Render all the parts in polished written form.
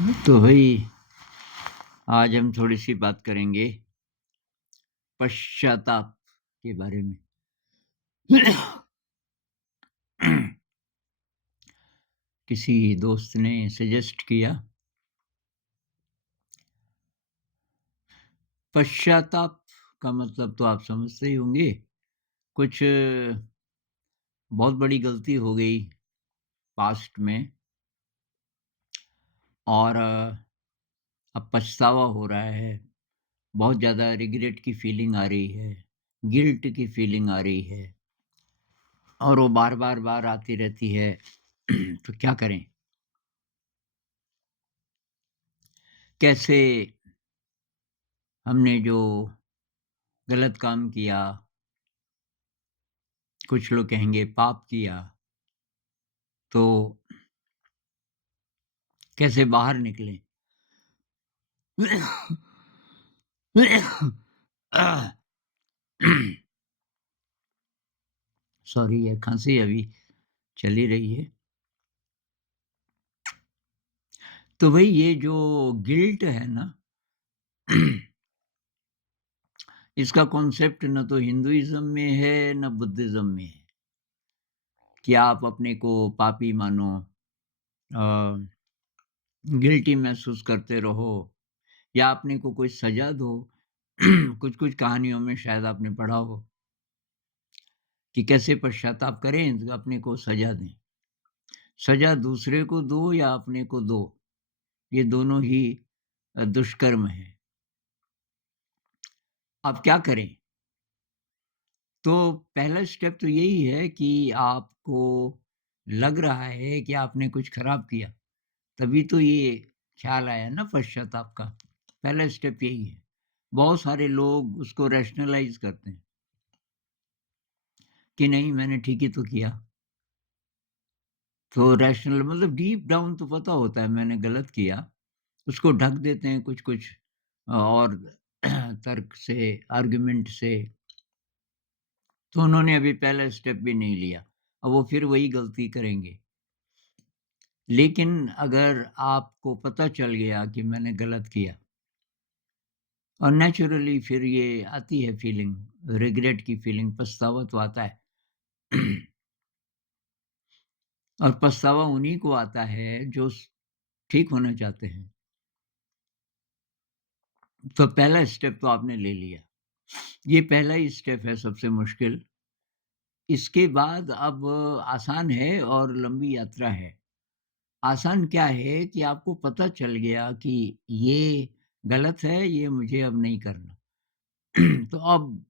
तो भाई आज हम थोड़ी सी बात करेंगे पश्चाताप के बारे में। किसी दोस्त ने सजेस्ट किया, पश्चाताप का मतलब तो आप समझते ही होंगे। कुछ बहुत बड़ी गलती हो गई पास्ट में और अब पछतावा हो रहा है। बहुत ज़्यादा रिग्रेट की फीलिंग आ रही है, गिल्ट की फीलिंग आ रही है और वो बार आती रहती है। तो क्या करें? कैसे हमने जो गलत काम किया, कुछ लोग कहेंगे पाप किया, तो कैसे बाहर निकलें? सॉरी, ये खांसी अभी चल ही रही है। तो भई ये जो गिल्ट है ना, इसका कॉन्सेप्ट ना तो हिंदुइज़्म में है, ना बुद्धिज़्म में है कि आप अपने को पापी मानो, अ, गिल्टी महसूस करते रहो या अपने को कोई सज़ा दो। कुछ-कुछ कहानियों में शायद आपने पढ़ा हो कि कैसे पश्चाताप करें तो अपने को सज़ा दें। सज़ा दूसरे को दो या अपने को दो, ये दोनों ही दुष्कर्म हैं। अब क्या करें? तो पहला स्टेप तो यही है कि आपको लग रहा है कि आपने कुछ खराब किया, तभी तो ये ख़्याल आया ना पश्चाताप का। पहला स्टेप यही है। बहुत सारे लोग उसको रैशनलाइज़ करते हैं कि नहीं, मैंने ठीक ही तो किया। तो रैशनल मतलब डीप डाउन तो पता होता है मैंने गलत किया, उसको ढक देते हैं कुछ-कुछ और तर्क से, आर्गुमेंट से। तो उन्होंने अभी पहला स्टेप भी नहीं लिया। अब वो फिर वही गलती करेंगे। लेकिन अगर आपको पता चल गया कि मैंने गलत किया और नेचुरली फिर ये आती है फीलिंग, रिग्रेट की फीलिंग, पछतावा तो आता है। और पछतावा उन्हीं को आता है जो ठीक होना चाहते हैं। तो पहला स्टेप तो आपने ले लिया। ये पहला ही स्टेप है सबसे मुश्किल। इसके बाद अब आसान है और लंबी यात्रा है। आसान क्या है कि आपको पता चल गया कि ये गलत है, ये मुझे अब नहीं करना। तो अब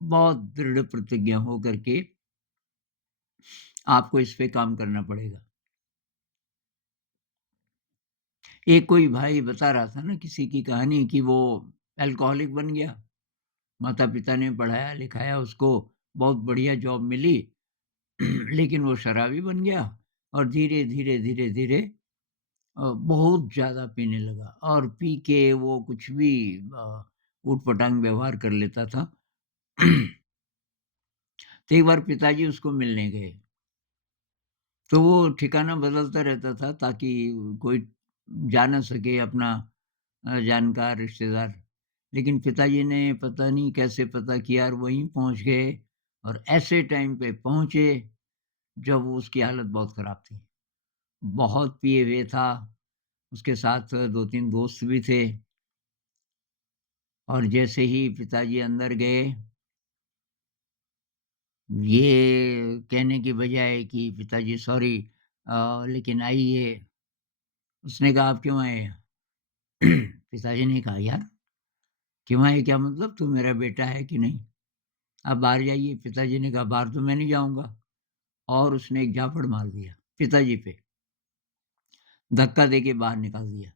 बहुत दृढ़ प्रतिज्ञा हो करके आपको इस पे काम करना पड़ेगा। एक कोई भाई बता रहा था ना किसी की कहानी कि वो अल्कोहलिक बन गया। माता-पिता ने पढ़ाया-लिखाया उसको, बहुत बढ़िया जॉब मिली, लेकिन वो शराबी बन गया और धीरे-धीरे, धीरे-धीरे बहुत ज़्यादा पीने लगा और पी के वो कुछ भी ऊट-पटांग व्यवहार कर लेता था। तो एक बार पिताजी उसको मिलने गए, तो वो ठिकाना बदलता रहता था ताकि कोई जा ना सके अपना जानकार रिश्तेदार। लेकिन पिताजी ने पता नहीं कैसे पता किया और वहीं पहुँच गए और ऐसे टाइम पे पहुँचे जब उसकी हालत बहुत ख़राब थी। बहुत पिए हुए था, उसके साथ 2-3 दोस्त भी थे और जैसे ही पिताजी अंदर गए, ये कहने की बजाय कि पिताजी सॉरी, लेकिन आइए, उसने कहा आप क्यों आए यहाँ? पिताजी ने कहा यार क्यों आए क्या मतलब, तू मेरा बेटा है कि नहीं? आप बाहर जाइए। पिताजी ने कहा बाहर तो मैं नहीं जाऊँगा और उसने एक झापड़ मार दिया पिताजी पे, धक्का देके बाहर निकाल दिया।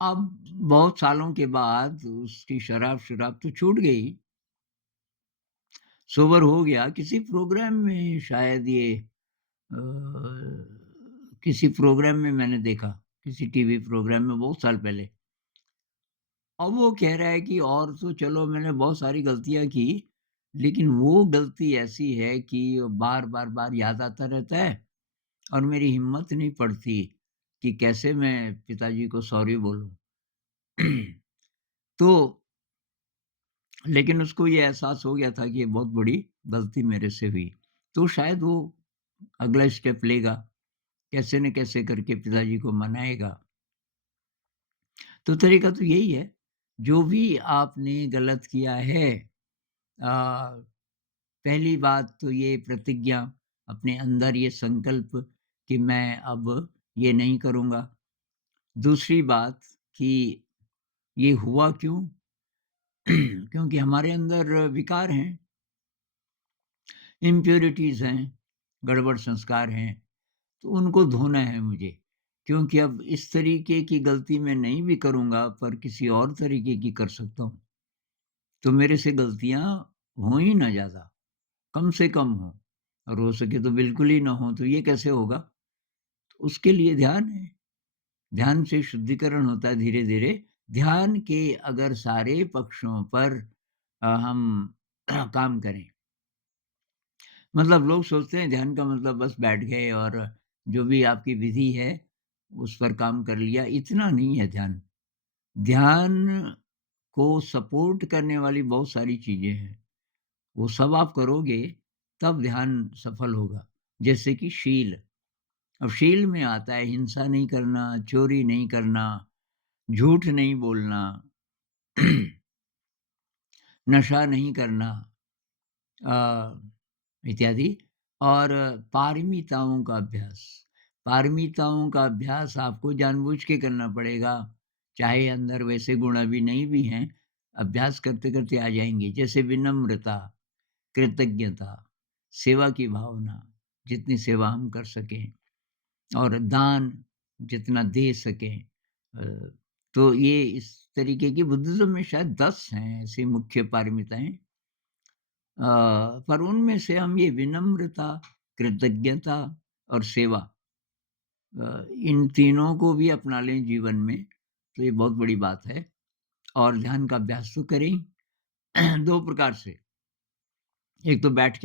अब बहुत सालों के बाद उसकी शराब-शराब तो छूट गई, सोबर हो गया। किसी प्रोग्राम में शायद ये किसी प्रोग्राम में मैंने देखा, किसी टीवी प्रोग्राम में बहुत साल पहले। अब वो कह रहा है कि और तो चलो मैंने बहुत सारी गलतियाँ की, लेकिन वो गलती ऐसी है कि बार-बार याद आता रहता है और मेरी हिम्मत नहीं पड़ती कि कैसे मैं पिताजी को सॉरी बोलूँ। तो लेकिन उसको ये एहसास हो गया था कि ये बहुत बड़ी गलती मेरे से हुई। तो शायद वो अगला स्टेप लेगा, कैसे न कैसे करके पिताजी को मनाएगा। तो तरीका तो यही है, जो भी आपने गलत किया है पहली बात तो ये प्रतिज्ञा, अपने अंदर ये संकल्प कि मैं अब ये नहीं करूँगा। दूसरी बात कि ये हुआ क्यों? क्योंकि हमारे अंदर विकार हैं, इम्प्योरिटीज़ हैं, गड़बड़ संस्कार हैं, तो उनको धोना है मुझे। क्योंकि अब इस तरीके की गलती मैं नहीं भी करूँगा, पर किसी और तरीके की कर सकता हूँ। तो मेरे से गलतियाँ हों ही ना ज़्यादा, कम से कम हों और हो सके तो बिल्कुल ही ना हों, तो ये कैसे होगा? तो उसके लिए ध्यान है। ध्यान से शुद्धिकरण होता है धीरे-धीरे। ध्यान के अगर सारे पक्षों पर हम काम करें, मतलब लोग सोचते हैं ध्यान का मतलब बस बैठ गए और जो भी आपकी विधि है, उस पर काम कर लिया, इतना नहीं है ध्यान। ध्यान को सपोर्ट करने वाली बहुत सारी चीज़ें हैं। वो सब आप करोगे, तब ध्यान सफल होगा। जैसे कि शील, अब शील में आता है हिंसा नहीं करना, चोरी नहीं करना, झूठ नहीं बोलना, नशा नहीं करना अ, इत्यादि और पारमिताओं का अभ्यास। पारमिताओं का अभ्यास आपको जानबूझ के करना पड़ेगा, चाहे अंदर वैसे गुण अभी नहीं भी हैं, अभ्यास करते-करते आ जाएँगे। जैसे विनम्रता, कृतज्ञता, सेवा की भावना, जितनी सेवा हम कर सकें और दान जितना दे सकें। तो ये इस तरीके की बुद्धिज़्म में शायद 10 हैं ऐसी मुख्य पारमिताएँ। पर उनमें से हम ये विनम्रता, कृतज्ञता और सेवा इन तीनों को भी अपना लें जीवन में, तो ये बहुत बड़ी बात है और ध्यान का अभ्यास तो करें ही 2 प्रकार से। एक तो बैठ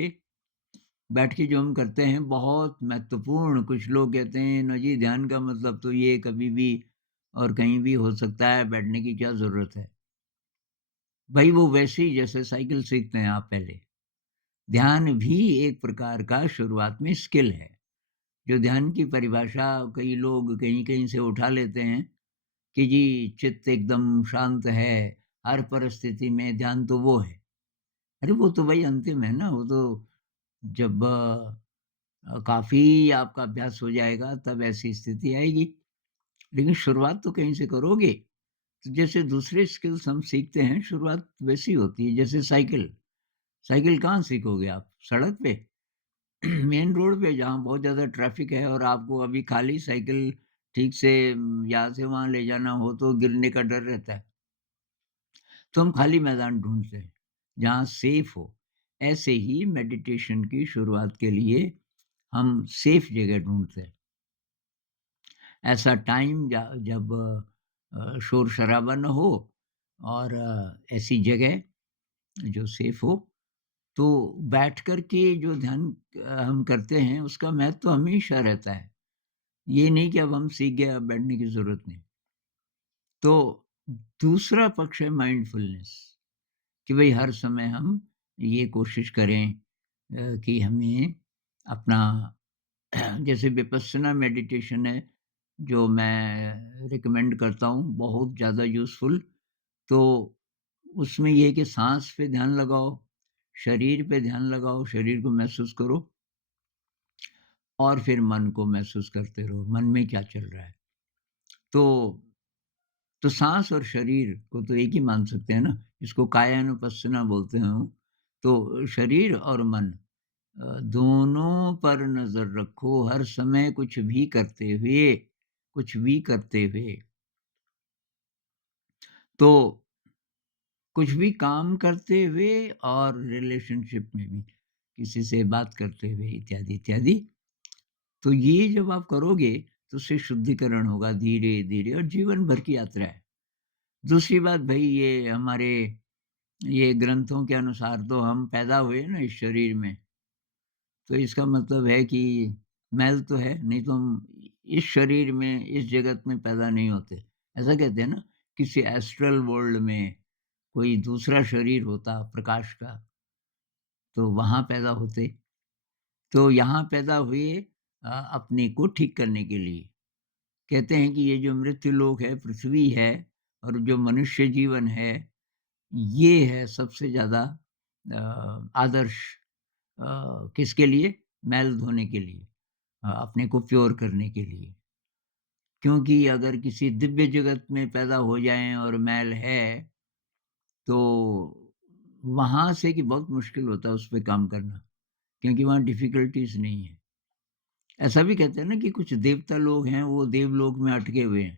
के जो हम करते हैं बहुत महत्वपूर्ण, कुछ लोग कहते हैं ना जी ध्यान का मतलब तो ये कभी भी और कहीं भी हो सकता है, बैठने की क्या ज़रूरत है? भई वो वैसे ही जैसे साइकिल सीखते हैं आप पहले। ध्यान भी एक प्रकार का शुरुआत में स्किल है। जो ध्यान की परिभाषा कई लोग कहीं-कहीं से उठा लेते हैं कि जी चित्त एकदम शांत है, हर परिस्थिति में ध्यान तो वो है। अरे वो तो भई अंतिम है ना, वो तो जब काफ़ी आपका अभ्यास हो जाएगा तब ऐसी स्थिति आएगी। लेकिन शुरुआत तो कहीं से करोगे। तो जैसे दूसरे स्किल्स हम सीखते हैं शुरुआत वैसी होती है जैसे साइकिल। साइकिल कहाँ सीखोगे आप? सड़क पे? मेन रोड पे जहाँ बहुत ज़्यादा ट्रैफ़िक है और आपको अभी खाली साइकिल ठीक से यहाँ से वहाँ ले जाना हो तो गिरने का डर रहता है। तो हम खाली मैदान ढूँढते हैं, जहाँ सेफ हो। ऐसे ही मेडिटेशन की शुरुआत के लिए हम सेफ जगह ढूँढते हैं। ऐसा टाइम जब शोर-शराबा ना हो और ऐसी जगह जो सेफ हो, तो बैठ कर के जो ध्यान हम करते हैं उसका महत्व हमेशा रहता है। ये नहीं कि अब हम सीख गए अब बैठने की ज़रूरत नहीं। तो दूसरा पक्ष है माइंडफुलनेस कि भई हर समय हम ये कोशिश करें कि हमें अपना जैसे विपस्सना मेडिटेशन है, जो मैं रिकमेंड करता हूँ, बहुत ज़्यादा यूज़फुल। तो उसमें ये है कि साँस पे ध्यान लगाओ, शरीर पे ध्यान लगाओ, शरीर को महसूस करो और फिर मन को महसूस करते रहो, मन में क्या चल रहा है। तो साँस और शरीर को तो एक ही मान सकते हैं ना, इसको कायानुपस्सना बोलते हैं वो। तो शरीर और मन दोनों पर नज़र रखो हर समय कुछ भी करते हुए। तो कुछ भी काम करते हुए और रिलेशनशिप में भी, किसी से बात करते हुए इत्यादि, इत्यादि। तो ये जब आप करोगे, तो उससे शुद्धिकरण होगा धीरे-धीरे और जीवन भर की यात्रा है। दूसरी बात भई ये हमारे ये ग्रंथों के अनुसार तो हम पैदा हुए ना इस शरीर में, तो इसका मतलब है कि मैल तो है, नहीं तो हम इस शरीर में, इस जगत में पैदा नहीं होते। ऐसा कहते हैं ना, किसी एस्ट्रल वर्ल्ड में कोई दूसरा शरीर होता प्रकाश का, तो वहाँ पैदा होते। तो यहाँ पैदा हुए अपने को ठीक करने के लिए। कहते हैं कि ये जो मृत्युलोक है, पृथ्वी है और जो मनुष्य जीवन है, ये है सबसे ज़्यादा आदर्श किसके लिए? मैल धोने के लिए, अपने को प्योर करने के लिए। क्योंकि अगर किसी दिव्य जगत में पैदा हो जाएँ और मैल है, तो वहाँ से कि बहुत मुश्किल होता है उस पे काम करना, क्योंकि वहाँ डिफ़िकल्टीज़ नहीं है। ऐसा भी कहते हैं ना कि कुछ देवता लोग हैं, वो देवलोक में अटके हुए हैं,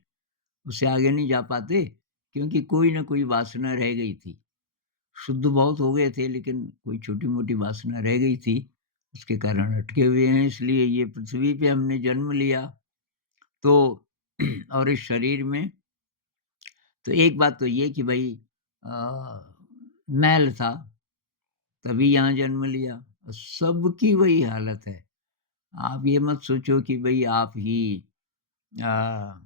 उससे आगे नहीं जा पाते, क्योंकि कोई न कोई वासना रह गई थी। शुद्ध बहुत हो गए थे, लेकिन कोई छोटी-मोटी वासना रह गई थी, उसके कारण अटके हुए हैं। इसलिए ये पृथ्वी पे हमने जन्म लिया, तो और इस शरीर में, तो एक बात तो ये कि भई मैल था, तभी यहाँ जन्म लिया। सबकी वही हालत है। आप ये मत सोचो कि भई आप ही अ,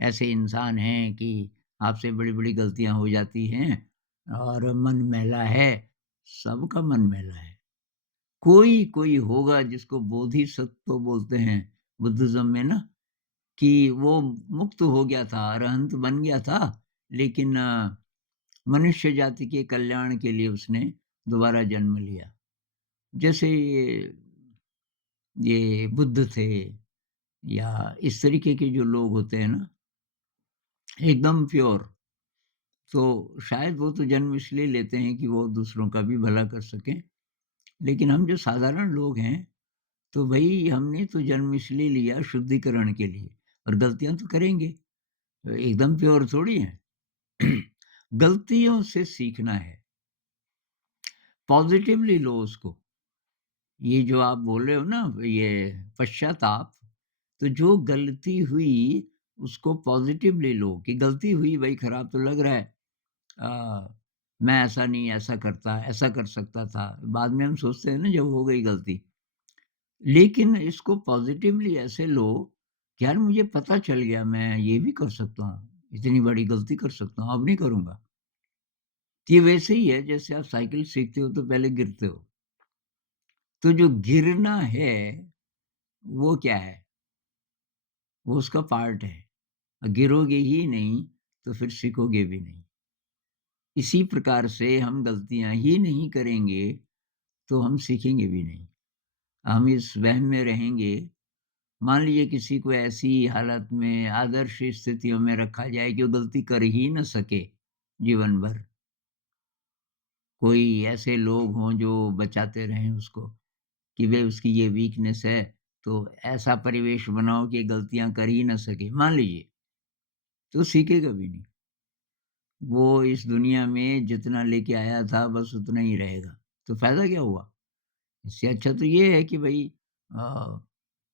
ऐसे इंसान हैं कि आपसे बड़ी-बड़ी गलतियाँ हो जाती हैं और मन मैला है, सबका मन मैला है। कोई होगा जिसको बोधिसत्व बोलते हैं बुद्धिज़्म में ना, कि वो मुक्त हो गया था, अरहंत बन गया था, लेकिन मनुष्य जाति के कल्याण के लिए उसने दोबारा जन्म लिया। जैसे ये बुद्ध थे या इस तरीके के जो लोग होते हैं ना, एकदम प्योर, तो शायद वो तो जन्म इसलिए लेते हैं कि वो दूसरों का भी भला कर सकें। लेकिन हम जो साधारण लोग हैं, तो भई हमने तो जन्म इसलिए लिया शुद्धिकरण के लिए, और गलतियाँ तो करेंगे, एकदम प्योर थोड़ी हैं। गलतियों से सीखना है, पॉज़िटिवली लो उसको। ये जो आप बोल रहे हो ना, ये पश्चाताप, तो जो गलती हुई उसको पॉज़िटिवली लो कि गलती हुई भई, खराब तो लग रहा है। मैं ऐसा नहीं, ऐसा करता, ऐसा कर सकता था। बाद में हम सोचते हैं ना जब हो गई गलती। लेकिन इसको पॉज़िटिवली ऐसे लो कि यार मुझे पता चल गया, मैं ये भी कर सकता हूँ, इतनी बड़ी गलती कर सकता हूँ, अब नहीं करूँगा। ये वैसे ही है जैसे आप साइकिल सीखते हो तो पहले गिरते हो। तो जो गिरना है, वो क्या है? वो उसका पार्ट है। गिरोगे ही नहीं तो फिर सीखोगे भी नहीं। इसी प्रकार से हम गलतियाँ ही नहीं करेंगे तो हम सीखेंगे भी नहीं। हम इस वहम में रहेंगे। मान लीजिए किसी को ऐसी हालत में आदर्श स्थितियों में रखा जाए कि वो गलती कर ही ना सके जीवन भर। कोई ऐसे लोग हों जो बचाते रहें उसको कि भई उसकी ये वीकनेस है, तो ऐसा परिवेश बनाओ कि गलतियाँ कर ही ना सके। मान लीजिए, तो सीखेगा भी नहीं। वो इस दुनिया में जितना लेके आया था बस उतना ही रहेगा। तो फ़ायदा क्या हुआ? इससे अच्छा तो ये है कि भई अ,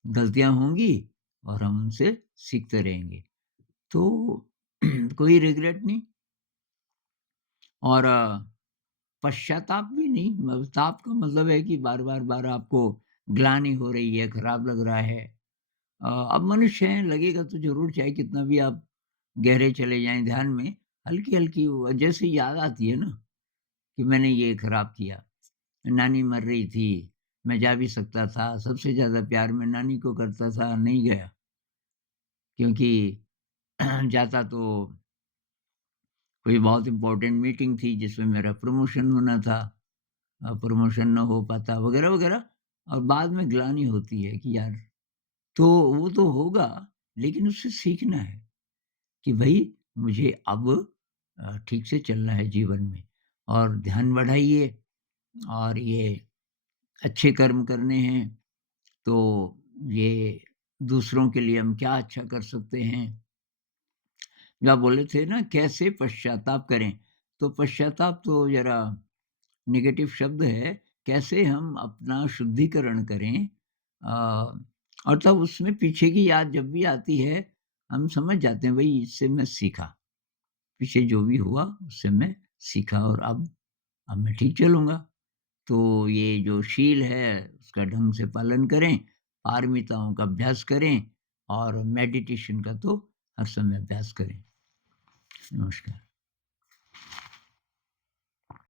गलतियाँ होंगी और हम उनसे सीखते रहेंगे। तो कोई रिग्रेट नहीं, और पश्चाताप भी नहीं। ताप का मतलब है कि बार आपको ग्लानि हो रही है, खराब लग रहा है। अब मनुष्य हैं, लगेगा तो ज़रूर, चाहे कितना भी आप गहरे चले जाएँ ध्यान में, हल्की-हल्की वो जैसे याद आती है ना कि मैंने ये खराब किया। नानी मर रही थी, मैं जा भी सकता था, सबसे ज़्यादा प्यार मैं नानी को करता था, नहीं गया, क्योंकि जाता तो कोई बहुत इम्पोर्टेंट मीटिंग थी जिसमें मेरा प्रमोशन होना था, प्रमोशन ना हो पाता वगैरह-वगैरह, और बाद में ग्लानि होती है कि यार, तो वो तो होगा, लेकिन उससे सीखना है कि भई मुझे अब ठीक से चलना है जीवन में, और ध्यान बढ़ाइए, और ये अच्छे कर्म करने हैं, तो ये दूसरों के लिए हम क्या अच्छा कर सकते हैं। जो आप बोले थे ना कैसे पश्चाताप करें, तो पश्चाताप तो ज़रा नेगेटिव शब्द है। कैसे हम अपना शुद्धिकरण करें, और तब उसमें पीछे की याद जब भी आती है, हम समझ जाते हैं भई इससे मैं सीखा। पीछे जो भी हुआ उससे मैं सीखा, और अब मैं ठीक चलूँगा। तो ये जो शील है उसका ढंग से पालन करें, पारमिताओं का अभ्यास करें, और मेडिटेशन का तो हर समय अभ्यास करें। नमस्कार।